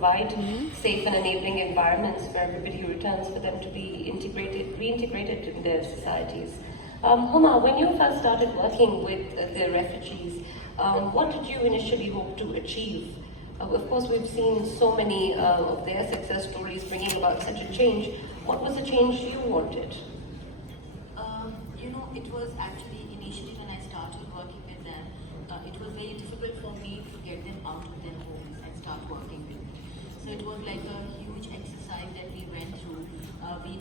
provide safe and enabling environments for everybody who returns, for them to be reintegrated in their societies. Huma, when you first started working with the refugees, what did you initially hope to achieve? Of course, we've seen so many of their success stories bringing about such a change. What was the change you wanted? It was actually initially when I started working with them, it was very difficult for me to get them out of their homes and start working with me. So it was like a huge exercise that we went through. We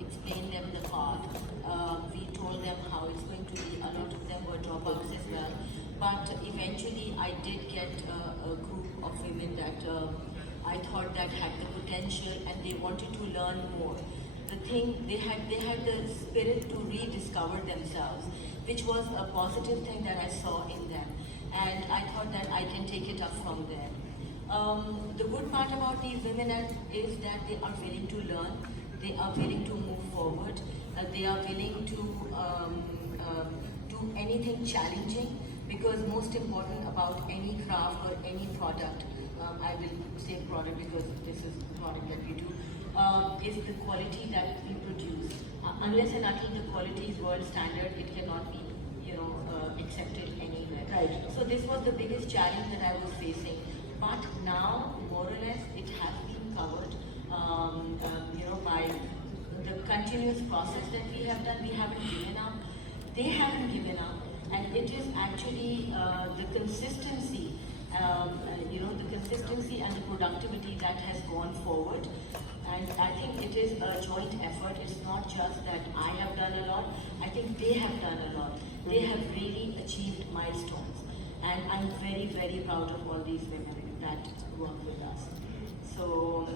explained them the path. We told them how it's going to be. A lot of them were dropouts as well. But eventually I did get a group of women that I thought that had the potential and they wanted to learn more. The thing, they had the spirit to rediscover themselves, which was a positive thing that I saw in them. And I thought that I can take it up from there. The good part about these women is that they are willing to learn, they are willing to move forward, they are willing to do anything challenging, because most important about any craft or any product, I will say product because this is the product that we do, is the quality that we produce. Unless and until the quality is world standard, it cannot be, accepted anywhere. Right. So this was the biggest challenge that I was facing. But now, more or less, it has been covered, by the continuous process that we have done. We haven't given up. They haven't given up, and it is actually the consistency. The consistency and the productivity that has gone forward. And I think it is a joint effort. It's not just that I have done a lot. I think they have done a lot. They have really achieved milestones. And I'm very, very proud of all these women that work with us. So,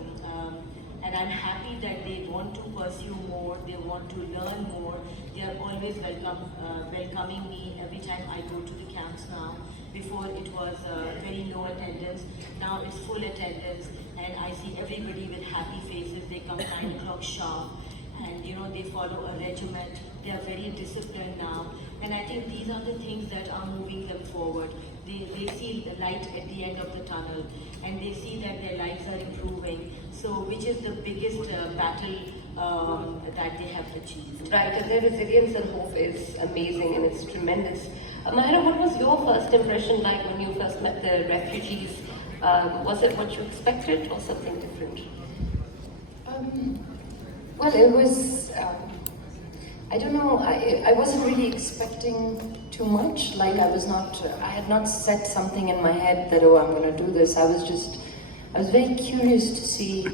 and I'm happy that they want to pursue more, they want to learn more. They are always welcoming me every time I go to the camps now. Before it was very low attendance, now it's full attendance, and I see everybody with happy faces. They come 9 o'clock sharp, and they follow a regiment. They are very disciplined now, and I think these are the things that are moving them forward. They see the light at the end of the tunnel, and they see that their lives are improving. So, which is the biggest battle that they have achieved. Right, and their resilience and hope is amazing, and it's tremendous. Mahira, what was your first impression like when you first met the refugees? Was it what you expected or something different? Well, it was, I don't know, I wasn't really expecting too much. Like I had not set something in my head that, oh, I'm going to do this. I was very curious to see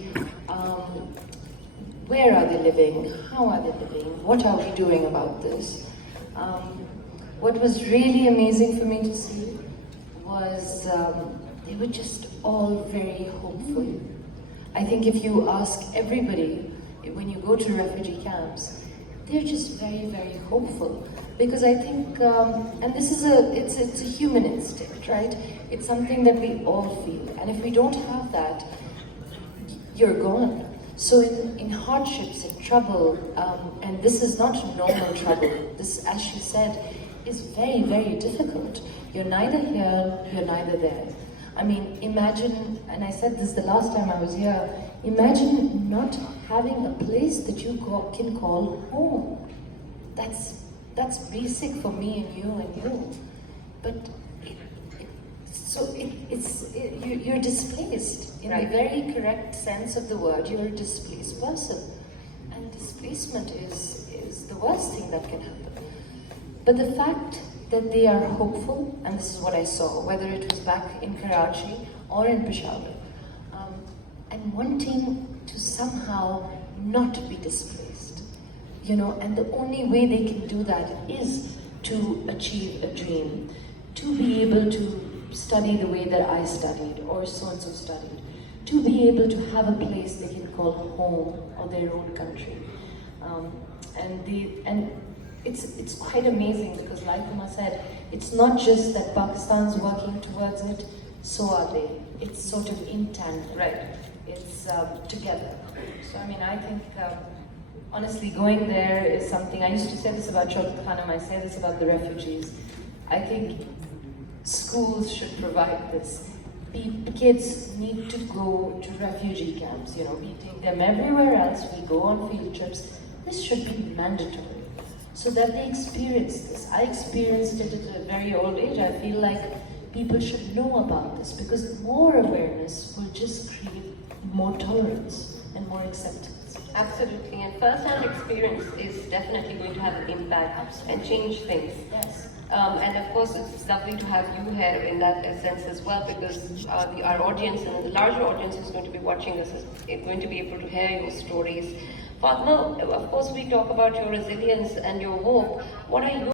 where are they living, how are they living, what are we doing about this? What was really amazing for me to see was they were just all very hopeful. I think if you ask everybody, when you go to refugee camps, they're just very, very hopeful. Because I think, and this is it's a human instinct, right? It's something that we all feel. And if we don't have that, you're gone. So in hardships, in trouble, and this is not normal trouble, this, as she said, is very, very difficult. You're neither here, you're neither there. I mean, imagine, and I said this the last time I was here, imagine not having a place that you can call home. That's basic for me and you. But you're displaced in the very correct sense of the word. You're a displaced person, and displacement is the worst thing that can happen. But the fact that they are hopeful, and this is what I saw, whether it was back in Karachi or in Peshawar, and wanting to somehow not be displaced, and the only way they can do that is to achieve a dream, to be able to study the way that I studied, or so-and-so studied, to be able to have a place they can call home or their own country. And it's quite amazing because, like Uma said, it's not just that Pakistan's working towards it, so are they. It's sort of in tandem. Right. It's together. So I mean, I think honestly, going there is something. I used to say this about Chota Khanum, I say this about the refugees. I think schools should provide this. kids need to go to refugee camps. You know, we take them everywhere else. We go on field trips. This should be mandatory, so that they experience this. I experienced it at a very old age. I feel like people should know about this because more awareness will just create more tolerance and more acceptance. Absolutely, and first-hand experience is definitely going to have an impact and change things. Yes. And of course, it's lovely to have you here in that sense as well, because our audience and the larger audience who's going to be watching this is going to be able to hear your stories. Fatma, of course, we talk about your resilience and your hope. What are your